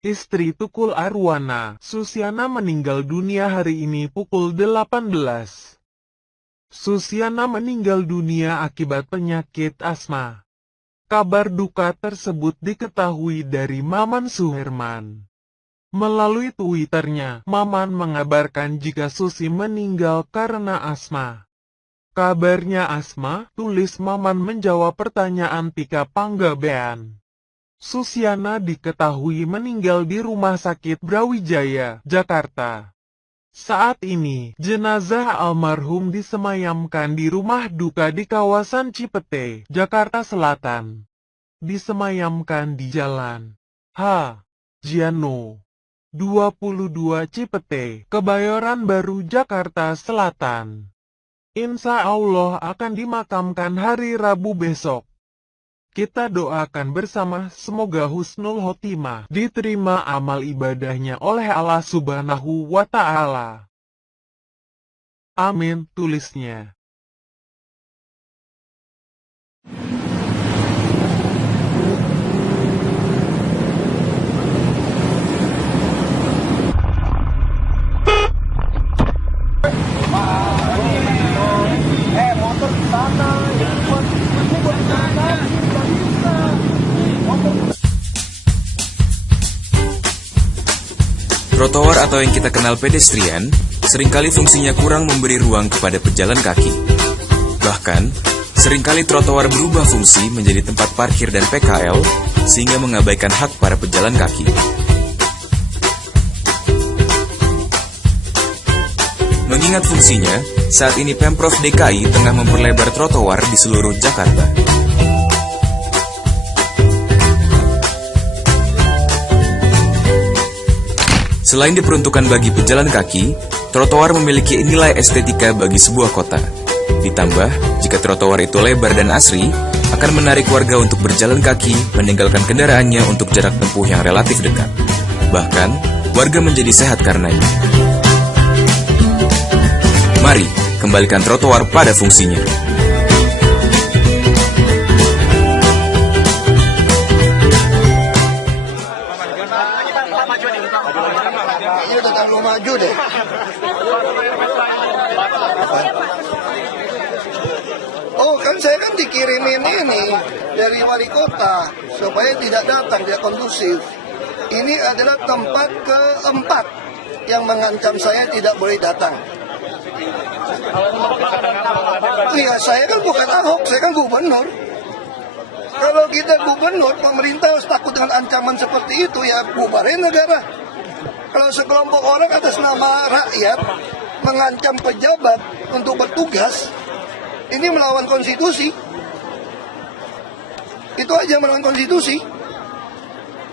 Istri Tukul Arwana, Susiana meninggal dunia hari ini pukul 18. Susiana meninggal dunia akibat penyakit asma. Kabar duka tersebut diketahui dari Maman Suherman. Melalui Twitternya, Maman mengabarkan jika Susi meninggal karena asma. Kabarnya asma, tulis Maman menjawab pertanyaan Tika Panggabean. Susiana diketahui meninggal di Rumah Sakit Brawijaya, Jakarta. Saat ini, jenazah almarhum disemayamkan di rumah duka di kawasan Cipete, Jakarta Selatan. Disemayamkan di Jalan H. Giano, 22 Cipete, Kebayoran Baru, Jakarta Selatan. Insya Allah akan dimakamkan hari Rabu besok. Kita doakan bersama semoga husnul khotimah, diterima amal ibadahnya oleh Allah Subhanahu wa Ta'ala. Amin, tulisnya. Motor di sana, ini buat Trotoar atau yang kita kenal pedestrian, seringkali fungsinya kurang memberi ruang kepada pejalan kaki. Bahkan, seringkali trotoar berubah fungsi menjadi tempat parkir dan PKL, sehingga mengabaikan hak para pejalan kaki. Mengingat fungsinya, saat ini Pemprov DKI tengah memperlebar trotoar di seluruh Jakarta. Selain diperuntukkan bagi pejalan kaki, trotoar memiliki nilai estetika bagi sebuah kota. Ditambah, jika trotoar itu lebar dan asri, akan menarik warga untuk berjalan kaki, meninggalkan kendaraannya untuk jarak tempuh yang relatif dekat. Bahkan, warga menjadi sehat karenanya. Mari, kembalikan trotoar pada fungsinya. Ini udah terlalu maju deh. Oh kan saya kan dikirimin ini dari wali kota supaya tidak datang, tidak kondusif. Ini adalah tempat keempat yang mengancam saya tidak boleh datang. Iya, saya kan bukan Ahok, saya kan gubernur. Kalau kita gubernur, pemerintah harus takut dengan ancaman seperti itu, ya bubarin negara. Kalau sekelompok orang atas nama rakyat mengancam pejabat untuk bertugas, ini melawan konstitusi. Itu aja melawan konstitusi.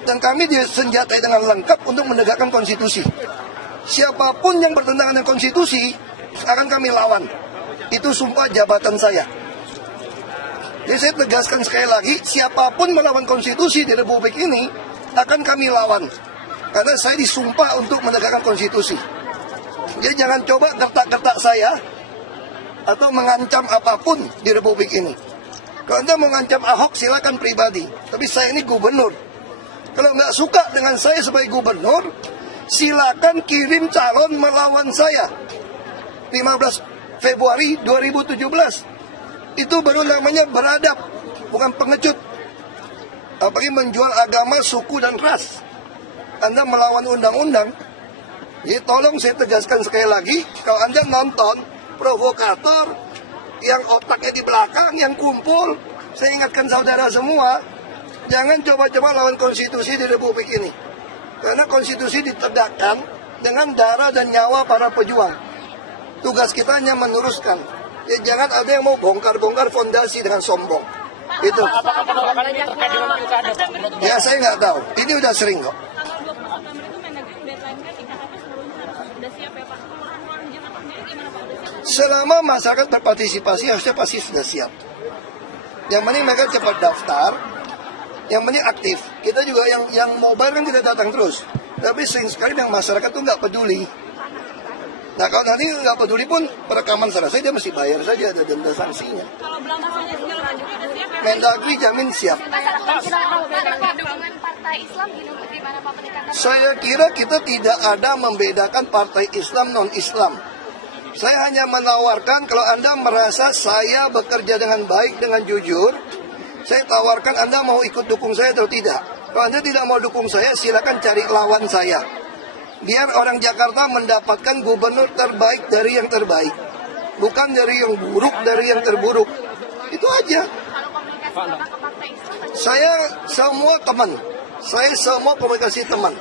Dan kami disenjatai dengan lengkap untuk menegakkan konstitusi. Siapapun yang bertentangan dengan konstitusi, akan kami lawan. Itu sumpah jabatan saya. Jadi saya tegaskan sekali lagi, siapapun melawan konstitusi di Republik ini, akan kami lawan. Karena saya disumpah untuk menegakkan konstitusi. Jadi jangan coba gertak-gertak saya atau mengancam apapun di Republik ini. Kalau Anda mau mengancam Ahok silakan pribadi. Tapi saya ini gubernur. Kalau nggak suka dengan saya sebagai gubernur, silakan kirim calon melawan saya. 15 Februari 2017. Itu baru namanya beradab, bukan pengecut. Apalagi menjual agama, suku, dan ras. Anda melawan undang-undang. Jadi tolong saya tegaskan sekali lagi, kalau Anda nonton provokator yang otaknya di belakang, yang kumpul, saya ingatkan saudara semua, jangan coba-coba lawan konstitusi di Republik ini. Karena konstitusi ditegakkan dengan darah dan nyawa para pejuang. Tugas kita hanya meneruskan. Ya, jangan ada yang mau bongkar-bongkar fondasi dengan sombong. Itu. Ya saya nggak tahu. Ini udah sering kok. Selama masyarakat berpartisipasi harusnya pasti sudah siap. Yang penting mereka cepat daftar. Yang penting aktif. Kita juga yang mobile kan tidak datang terus. Tapi sering sekali yang masyarakat tuh nggak peduli. Nah kalau nanti nggak peduli pun perekaman selesai dia mesti bayar saja, ada denda sanksinya. Kalau belum masanya segala lanjutnya udah siap ya Mendagri jamin siap. Dukungan partai Islam gimana Pak pendekatan? Saya kira kita tidak ada membedakan partai Islam non-Islam. Saya hanya menawarkan kalau Anda merasa saya bekerja dengan baik, dengan jujur, saya tawarkan Anda mau ikut dukung saya atau tidak. Kalau Anda tidak mau dukung saya, silakan cari lawan saya. Biar orang Jakarta mendapatkan gubernur terbaik dari yang terbaik. Bukan dari yang buruk, dari yang terburuk. Itu aja. Kalau komunikasi Bapak ke partai Islam, Saya semua teman. Saya semua komunikasi teman.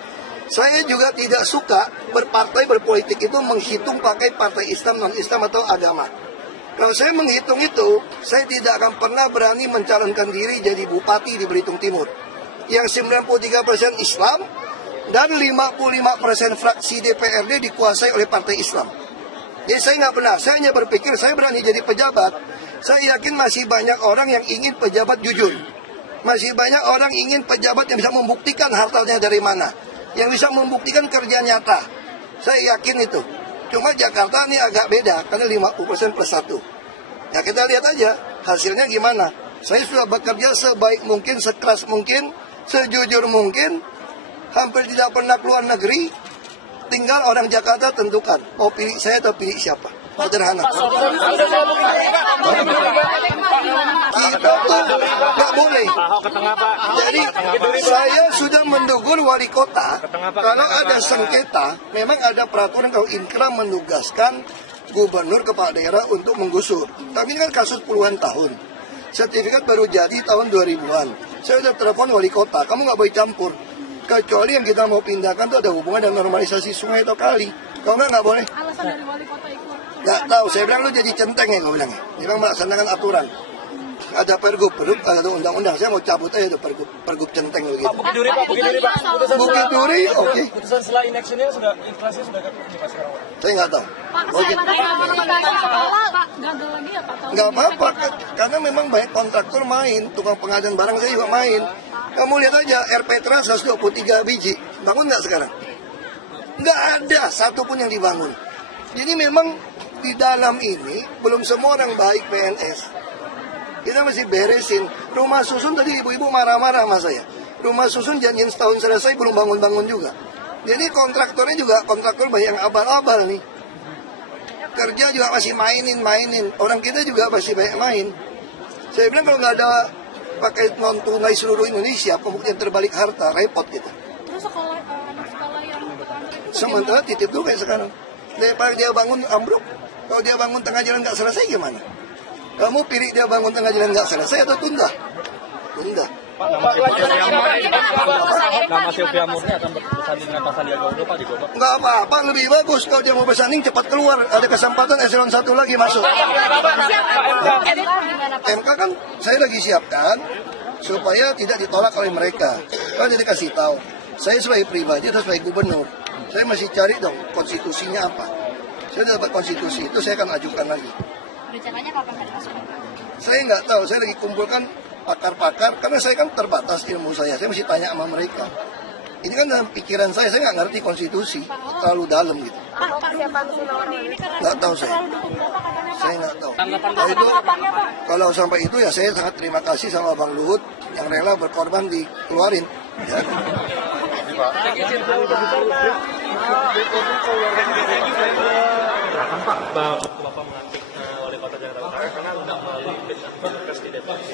Saya juga tidak suka berpartai, berpolitik itu menghitung pakai partai Islam, non-Islam atau agama. Kalau saya menghitung itu, saya tidak akan pernah berani mencalonkan diri jadi bupati di Belitung Timur. Yang 93% Islam dan 55% fraksi DPRD dikuasai oleh partai Islam. Jadi saya nggak pernah, saya hanya berpikir saya berani jadi pejabat. Saya yakin masih banyak orang yang ingin pejabat jujur. Masih banyak orang ingin pejabat yang bisa membuktikan hartanya dari mana. Yang bisa membuktikan kerja nyata. Saya yakin itu. Cuma Jakarta ini agak beda, karena 50% plus 1. Ya kita lihat aja, hasilnya gimana. Saya sudah bekerja sebaik mungkin, sekeras mungkin, sejujur mungkin. Hampir tidak pernah keluar negeri. Tinggal orang Jakarta tentukan, mau pilih saya atau pilih siapa. Sederhana. Kita tuh nggak boleh. Jadi saya sudah mendugur wali kota. Kalau ada sengketa, memang ada peraturan kalau Inkra menugaskan gubernur kepala daerah untuk menggusur. Tapi ini kan kasus puluhan tahun. Sertifikat baru jadi tahun 2000-an. Saya sudah telepon wali kota, kamu nggak boleh campur. Kecuali yang kita mau pindahkan itu ada hubungan dengan normalisasi sungai atau kali. Kalau nggak boleh. alasan dari wali kota itu? Nggak tahu, saya bilang lu jadi centeng ya, gue bilang. Dia bilang melaksanakan aturan. Ada pergub, ada undang-undang. Saya mau cabut aja itu pergub centeng begitu. Bukit Duri Pak, Bukit Duri Pak. Bukit Duri, oke. Putusan setelah inactionnya sudah, inflasi sudah ini Pak sekarang. Saya nggak tahu. Pak, Oke. Pak, gagal lagi ya Pak? Nggak apa-apa, karena memang banyak kontraktor main. Tukang pengadaan barang saya juga main. Kamu lihat aja, RP Trans 123 biji. Bangun nggak sekarang? Nggak ada satupun yang dibangun. Jadi memang di dalam ini belum semua orang baik PNS. Kita masih beresin. Rumah susun tadi ibu-ibu marah-marah sama saya. Rumah susun janjian setahun selesai belum bangun-bangun juga. Jadi kontraktornya juga kontraktor banyak yang abal-abal nih. Kerja juga masih mainin. Orang kita juga masih banyak main. Saya bilang kalau nggak ada pakai non tunai seluruh Indonesia, pembuktian terbalik harta, repot kita. Terus sekolah, anak sekolah yang Sementara titip dulu kayak sekarang. Daripada dia bangun ambruk, kalau dia bangun tengah jalan nggak selesai gimana? Kamu pilih dia bangun tengah jalan nggak selesai atau tunda? Tunda. Nama Silvia Murni akan bersanding dengan Pak Sandiaga Uno Pak di Golkar. Nggak apa-apa, lebih bagus kalau dia mau bersanding cepat keluar. Ada kesempatan eselon 1 lagi masuk. MK kan saya lagi siapkan supaya tidak ditolak oleh mereka. Kan jadi kasih tahu. Saya sebagai pribadi atau sebagai gubernur, saya masih cari dong konstitusinya apa. Saya dapat konstitusi itu saya akan ajukan lagi. rencananya kapan Pak? Saya nggak tahu, saya lagi kumpulkan pakar-pakar karena saya kan terbatas ilmu saya mesti tanya sama mereka. Ini kan dalam pikiran saya nggak ngerti konstitusi, terlalu dalam gitu. Pak, siapa ini karena Nggak tahu saya. Saya nggak tahu. Kalau itu, kalau sampai itu ya saya sangat terima kasih sama Bang Luhut yang rela berkorban dikeluarin. Ya.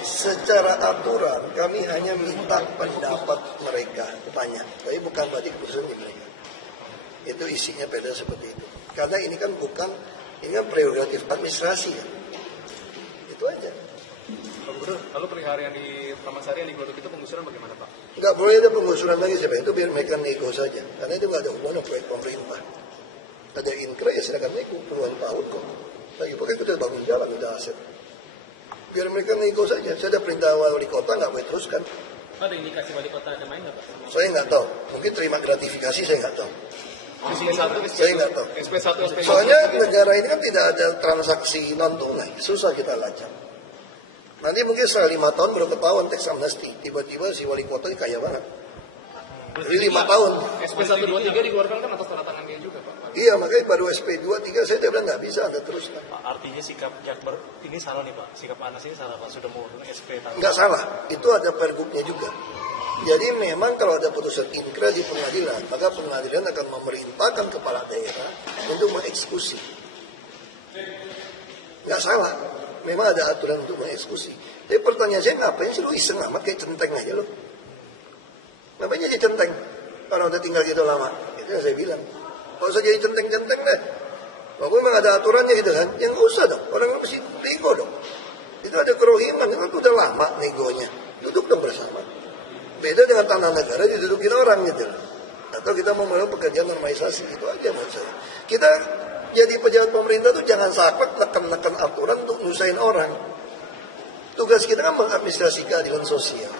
Secara aturan kami hanya minta pendapat mereka banyak, tapi bukan berarti keputusan di mereka. Itu isinya beda seperti itu. Karena ini kan bukan, ini kan prerogatif administrasi ya. Itu aja. Pak Gubernur, lalu perihal yang di Taman Sari yang di Glodok itu penggusuran bagaimana Pak? Nggak boleh ada penggusuran lagi, itu biar mereka nego saja. Karena itu nggak ada hubungan proyek pemerintah. Ada Inkra ya silakan nego puluhan tahun kok. Lagi pokoknya kita bangun jalan udah hasil. Biar mereka nego saja. Saya ada perintah wali kota nggak boleh teruskan. Ada indikasi wali kota ada main nggak Pak? Saya nggak tahu. Mungkin terima gratifikasi saya nggak tahu. Saya nggak tahu. SP1, SP1. Soalnya negara ini kan tidak ada transaksi non tunai. Susah kita lacak. Nanti mungkin setelah 5 tahun baru ketahuan teks amnesti. Tiba-tiba si wali kota ini kaya banget. Jadi 5 tahun. SP123 dikeluarkan kan atas tanda tangan dia juga Pak. Iya, makanya baru SP2, 3 saya bilang nggak bisa, Anda terus. Pak, artinya sikap Jakbar ini salah nih Pak, sikap Anas ini salah Pak, sudah mau SP tanpa. Nggak salah, itu ada pergubnya juga. Jadi memang kalau ada putusan inkra di pengadilan, maka pengadilan akan memerintahkan kepala daerah untuk mengeksekusi. Nggak salah, memang ada aturan untuk mengeksekusi. Tapi pertanyaan saya, ngapain sih lu iseng amat kayak centeng aja lu? Ngapain jadi centeng? Kalau udah tinggal gitu lama, itu yang saya bilang. Kalau usah jadi centeng-centeng deh. Kalau memang ada aturannya gitu kan, yang nggak usah dong. Orang mesti nego dong. Itu ada kerohiman, itu kan udah lama negonya. Duduk dong bersama. Beda dengan tanah negara didudukin orang gitu. Atau kita mau melakukan pekerjaan normalisasi, itu aja menurut saya. Kita jadi pejabat pemerintah tuh jangan saklek neken-neken aturan untuk nyusahin orang. Tugas kita kan mengadministrasi keadilan sosial.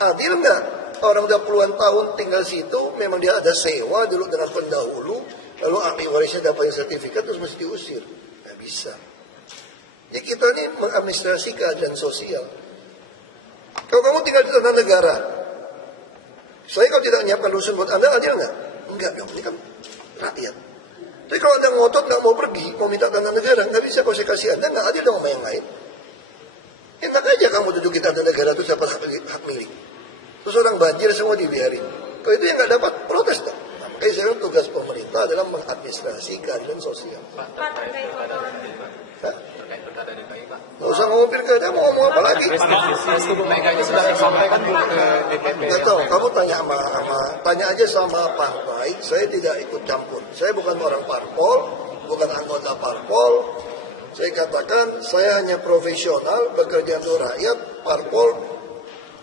Adil nggak? Orang udah puluhan tahun tinggal situ, memang dia ada sewa dulu dengan pendahulu, lalu ahli warisnya dapat sertifikat terus mesti diusir. Nggak bisa. Ya kita ini mengadministrasi keadilan sosial. Kalau kamu tinggal di tanah negara, saya kalau tidak menyiapkan rusun buat Anda, adil nggak? Enggak dong, ini kan rakyat. Tapi kalau Anda ngotot nggak mau pergi, mau minta tanah negara, nggak bisa. Kalau saya kasih Anda, nggak adil dong sama yang lain. Enak aja kamu duduk di tanah negara itu dapat hak milik. Terus orang banjir semua dibiarin. Kalau itu yang nggak dapat, protes dong. Nah, makanya saya tugas pemerintah adalah mengadministrasi keadilan sosial. Pak, terkait laporan Terkait pilkada DKI, Pak. Nggak usah ngomong pilkada, mau ngomong apa lagi? Restu Bu Mega ini sudah disampaikan Bu ke DPP. Nggak tahu, kamu tanya aja sama partai, saya tidak ikut campur. Saya bukan orang parpol, bukan anggota parpol. Saya katakan, saya hanya profesional, bekerja untuk rakyat, parpol.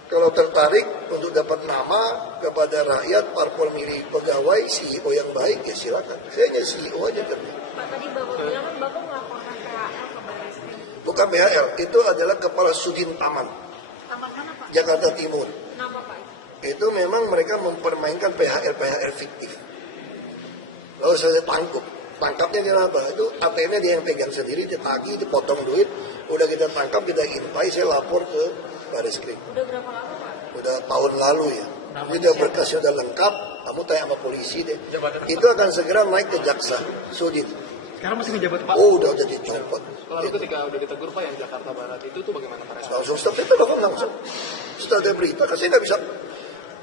Kalau tertarik untuk dapat nama kepada rakyat, parpol milih pegawai, CEO yang baik, ya silakan. Saya hanya CEO aja kerja. Pak, tadi Bapak bilang kan Bapak melaporkan PHL ke Baris Krim. Bukan BHL, itu adalah Kepala Sudin Taman, Taman mana Pak? Jakarta Timur. Kenapa Pak? Itu memang mereka mempermainkan PHL fiktif. Lalu saya tangkapnya kenapa? Itu ATM-nya dia yang pegang sendiri, ditagih, dipotong duit, udah kita tangkap, kita intai, saya lapor ke Baris Krim. Udah berapa lama Pak? Udah tahun lalu ya. Jadi dia berkasnya udah lengkap, kamu tanya sama polisi deh. Itu akan segera naik ke jaksa, Sudin. Sekarang masih menjabat Pak. Oh, udah jadi copot. Lalu ketika udah ditegur Pak yang Jakarta Barat itu tuh bagaimana Pak respon? Langsung stop itu loh, langsung. Setelah ada berita, kan saya nggak bisa.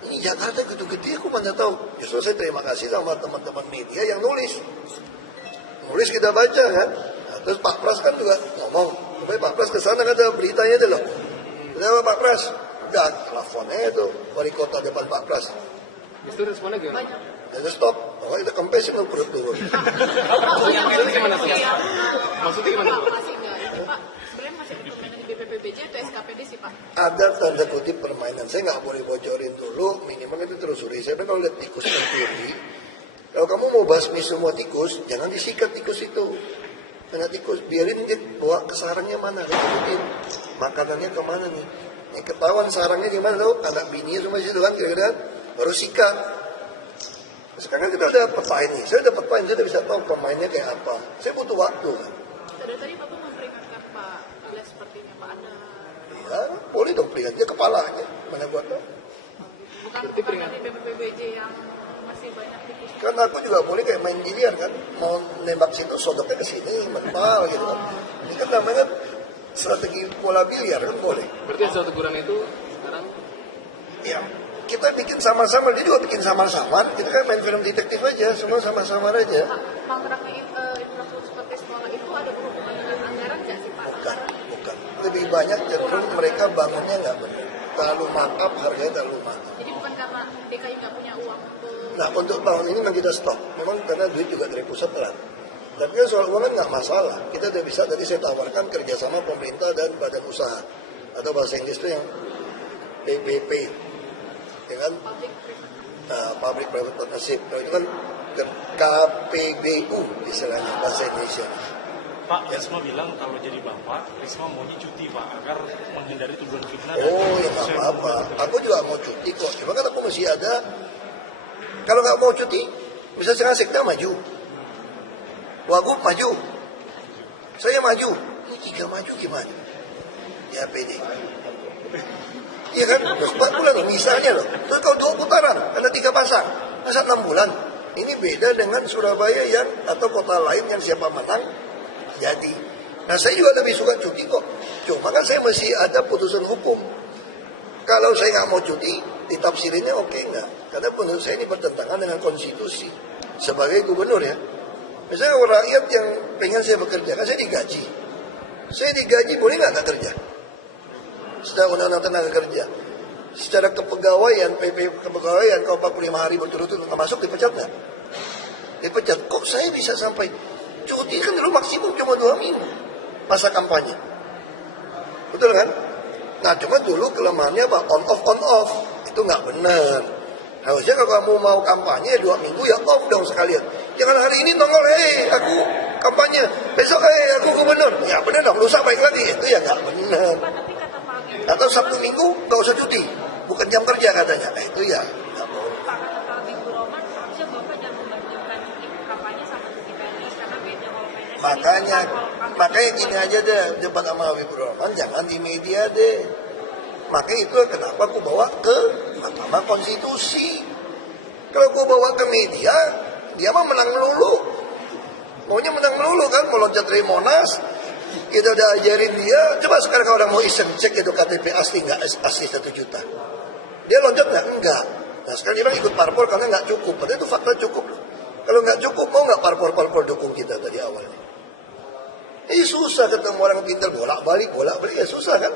Ini Jakarta gede-gede, aku mana tahu. Justru saya terima kasih sama teman-teman media yang nulis. Nulis kita baca kan. Nah, terus Pak Pras kan juga ngomong. Supaya Pak Pras kesana kan ada beritanya itu loh. Kenapa Pak Pras? Enggak, teleponnya itu. Wali kota depan Pak Pras. Itu responnya gimana? Jadi stop. Oh, itu kempesin lo perut turun. Maksudnya gimana tuh? Maksudnya gimana tuh? Masih nggak ini Pak? Sebenarnya masih ada permainan di BPPBJ atau SKPD sih Pak? Ada tanda kutip permainan. Saya nggak boleh bocorin dulu. Minimal itu telusuri. Saya kalau lihat tikus berdiri, kalau kamu mau basmi semua tikus, jangan disikat tikus itu. Karena tikus, biarin dia bawa ke sarangnya mana. Lihatin makanannya kemana nih. Yang ketahuan sarangnya di mana tuh? Anak bininya semua situ kan kira-kira. Baru sikat. Sekarang kita udah peta ini. Saya udah peta ini, saya udah bisa tahu pemainnya kayak apa. Saya butuh waktu kan. Dari tadi Bapak memperingatkan Pak Alex sepertinya Pak Anda. Ya, boleh dong peringat dia kepalanya. Mana gua tahu. Bukan dari BPPBJ yang masih banyak tikus. Kan aku juga boleh kayak main biliar kan. Mau nembak situ, sodoknya ke sini, mental gitu kan. Ini kan namanya strategi bola biliar kan boleh. Berarti hasil teguran itu sekarang Ya, kita bikin sama-sama, dia juga bikin sama-sama. Kita kan main film detektif aja, semua sama-sama aja. Mangkraknya infrastruktur seperti sekolah itu ada berhubungan dengan anggaran nggak sih Pak? Bukan. Lebih banyak cenderung mereka bangunnya nggak benar. Terlalu mantap, harganya terlalu mahal. Jadi bukan karena DKI nggak punya uang untuk. Nah, untuk tahun ini memang kita stop. Memang karena duit juga dari pusat erat. Tapi kan soal uang kan nggak masalah. Kita udah bisa, tadi saya tawarkan kerjasama pemerintah dan badan usaha. Atau bahasa Inggris itu yang PPP. Dengan Public Private Partnership. Kalau itu kan KPBU istilahnya bahasa Indonesia. Pak, Risma bilang kalau jadi Bapak, Risma maunya cuti Pak, agar menghindari tuduhan fitnah. Oh ya nggak apa-apa. Aku juga mau cuti kok. Cuma kan aku masih ada. Kalau nggak mau cuti, bisa setengah sekda maju. Wagub maju. Saya maju. Ini 3 maju gimana? Ya pede. Iya kan? Terus 4 bulan loh, misalnya loh. Terus kalau 2 putaran, ada 3 pasang. Masa 6 bulan? Ini beda dengan Surabaya yang atau kota lain yang siapa menang jadi. Nah saya juga lebih suka cuti kok. Cuma kan saya masih ada putusan hukum. Kalau saya nggak mau cuti, ditafsirinnya oke nggak? Karena menurut saya ini bertentangan dengan konstitusi. Sebagai gubernur ya. Misalnya orang rakyat yang pengen saya bekerja, kan saya digaji. Saya digaji boleh nggak kerja? Secara undang-undang tenaga kerja. Secara kepegawaian, PP kepegawaian, kalau 45 hari berturut-turut nggak masuk, dipecat nggak? Dipecat. Kok saya bisa sampai cuti kan dulu maksimum cuma 2 minggu masa kampanye. Betul kan? Nah cuma dulu kelemahannya apa? On off. Itu nggak benar. Harusnya kalau kamu mau kampanye 2 minggu ya off dong sekalian. Jangan hari ini nongol, aku kampanye. Besok, aku gubernur. Ya benar dong, lusa baik lagi. Itu ya nggak benar. Atau Sabtu Minggu nggak usah cuti. Bukan jam kerja katanya. Nah itu ya nggak boleh. Makanya gini aja deh, debat sama Habibur Rahman, jangan di media deh. Makanya itu kenapa aku bawa ke Mahkamah Konstitusi. Kalau aku bawa ke media, dia mah menang melulu. Maunya menang melulu kan, mau loncat dari Monas. Kita udah ajarin dia, coba sekarang kalau orang mau iseng cek itu KTP asli nggak, asli 1 juta. Dia loncat nggak? Enggak. Nah sekarang dia bilang ikut parpol karena nggak cukup. Padahal itu fakta cukup loh. Kalau nggak cukup, mau nggak parpol dukung kita tadi awalnya? Susah ketemu orang pintar bolak-balik ya susah kan?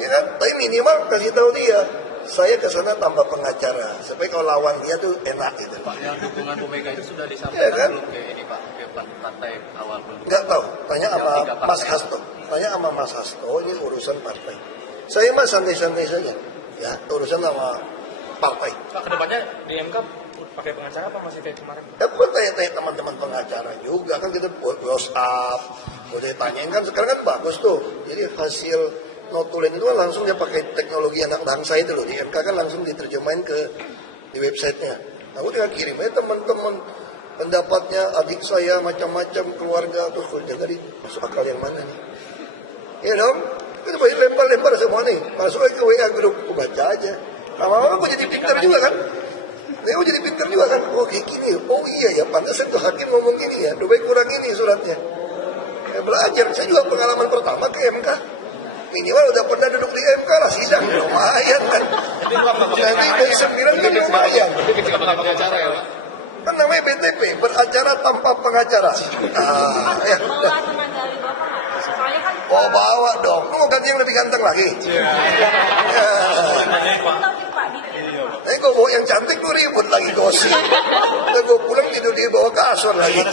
Ya kan? Tapi minimal kasih tahu dia, saya ke sana tanpa pengacara, supaya kalau lawan dia tuh enak gitu. Pak, yang dukungan Bu Mega itu sudah disampaikan ya kan? belum ke ini Pak, ke partai awal belum? Nggak tahu, tanya sama Mas Hasto. Tanya sama Mas Hasto, ini urusan partai. Saya mah santai-santai saja, ya urusan sama partai. Pak, kedepannya di MK pakai pengacara apa masih kayak kemarin? Ya bukan tanya-tanya teman-teman pengacara juga kan, kita buat WhatsApp, boleh tanyain kan sekarang kan bagus tuh. Jadi hasil notulen itu kan langsung dia pakai teknologi anak bangsa itu loh, di MK kan langsung diterjemahin di websitenya. Aku tinggal kirim aja teman-teman pendapatnya, adik saya macam-macam keluarga, terus kalau jaga di masuk akal yang mana nih? Ya dong, kita boleh lempar semua nih, masuk ke WA grup, aku baca aja. Lama-lama aku jadi pintar juga kan? Dia jadi pintar juga kan? Oh kayak gini, oh iya ya, pantasan tuh hakim ngomong gini ya, lebih baik kurang ini suratnya. Ya, belajar, saya juga pengalaman pertama ke MK. Minimal udah pernah duduk di MK lah, sidang lumayan kan. Nanti dari 9 kan lumayan. Berarti ketika pengacara ya Pak? Kan namanya BTP, beracara tanpa pengacara. Ya. Oh bawa dong, lu mau ganti yang lebih ganteng lagi? Ya. Tapi gue bawa yang cantik gue ribut lagi gosip. Gue pulang tidur di bawah kasur lagi.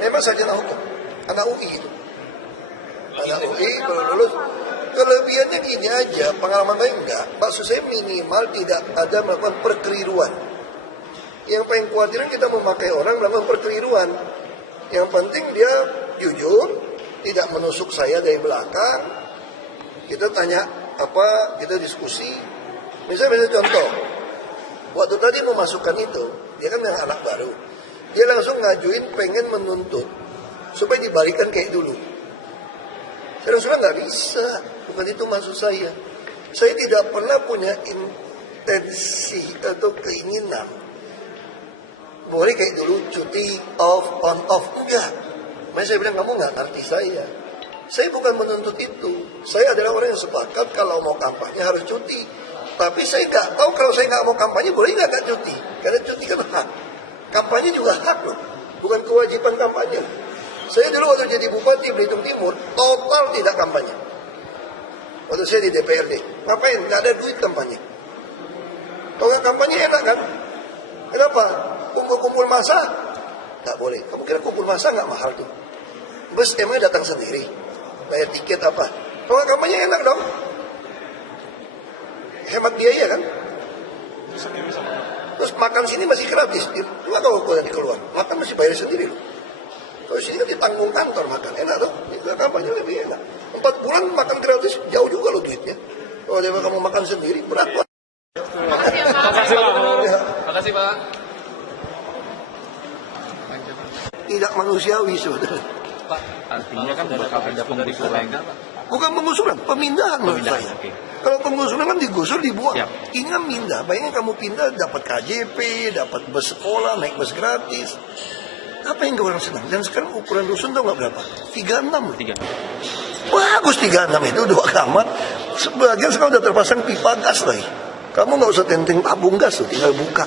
Emang sarjana hukum, anak UI itu. Anak UI kalau lulus. Kelebihannya gini aja, pengalaman baik enggak. Maksud saya minimal tidak ada melakukan perkeliruan. Yang paling khawatiran kita memakai orang melakukan perkeliruan. Yang penting dia jujur, tidak menusuk saya dari belakang. Kita tanya apa, kita diskusi. Misalnya contoh, waktu tadi memasukkan itu, dia kan yang anak baru. Dia langsung ngajuin pengen menuntut supaya dibalikan kayak dulu. Saya langsung nggak bisa, bukan itu maksud saya. Saya tidak pernah punya intensi atau keinginan boleh kayak dulu cuti off on off, enggak. Makanya saya bilang kamu nggak ngerti saya. Saya bukan menuntut itu. Saya adalah orang yang sepakat kalau mau kampanye harus cuti. Tapi saya nggak tahu kalau saya nggak mau kampanye boleh nggak cuti. Karena cuti kan hak. Kampanye juga hak loh, bukan kewajiban kampanye. Saya dulu waktu jadi bupati Belitung Timur total tidak kampanye. Waktu saya di DPRD, ngapain? Nggak ada duit kampanye. Kalau nggak kampanye enak kan? Kenapa? Kumpul-kumpul massa nggak boleh. Kamu kira kumpul massa nggak mahal tuh? Bus emangnya datang sendiri, bayar tiket apa? Kalau nggak kampanye enak dong. Hemat biaya kan? Terus makan sini masih gratis. Cuma kalau tadi keluar, makan masih bayar sendiri loh. Kalau sini kan ditanggung kantor makan, enak tuh. Itu kampanye lebih enak. 4 bulan makan gratis, jauh juga loh duitnya. Kalau dia kamu makan sendiri, berat banget. Makasih Pak. Makasih Pak. Tidak manusiawi saudara. Pak, artinya kan bakal ada pemeriksaan Pak. Bukan pengusuran, pemindahan menurut saya. Kalau pengusuran kan digusur, dibuang. Ini kan pindah. Bayangin kamu pindah, dapat KJP, dapat bus sekolah, naik bus gratis. Apa yang orang senang? Dan sekarang ukuran rusun tahu nggak berapa? 36. Bagus 36 itu 2 kamar. Sebagian sekarang udah terpasang pipa gas lagi. Kamu nggak usah tenteng tabung gas tuh, tinggal buka.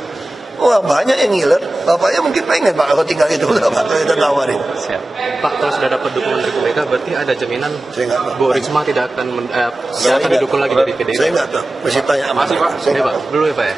Wah banyak yang ngiler. Bapaknya mungkin pengen Pak kalau tinggal itu udah Pak, kalau kita tawarin. Siap. Pak, kalau sudah dapat dukungan dari Bu Mega, berarti ada jaminan Saya nggak tahu. Bu Risma tidak akan didukung lagi dari PDIP? Saya nggak tahu. Masih tanya sama Masih Pak? saya. Pak, dulu ya Pak ya.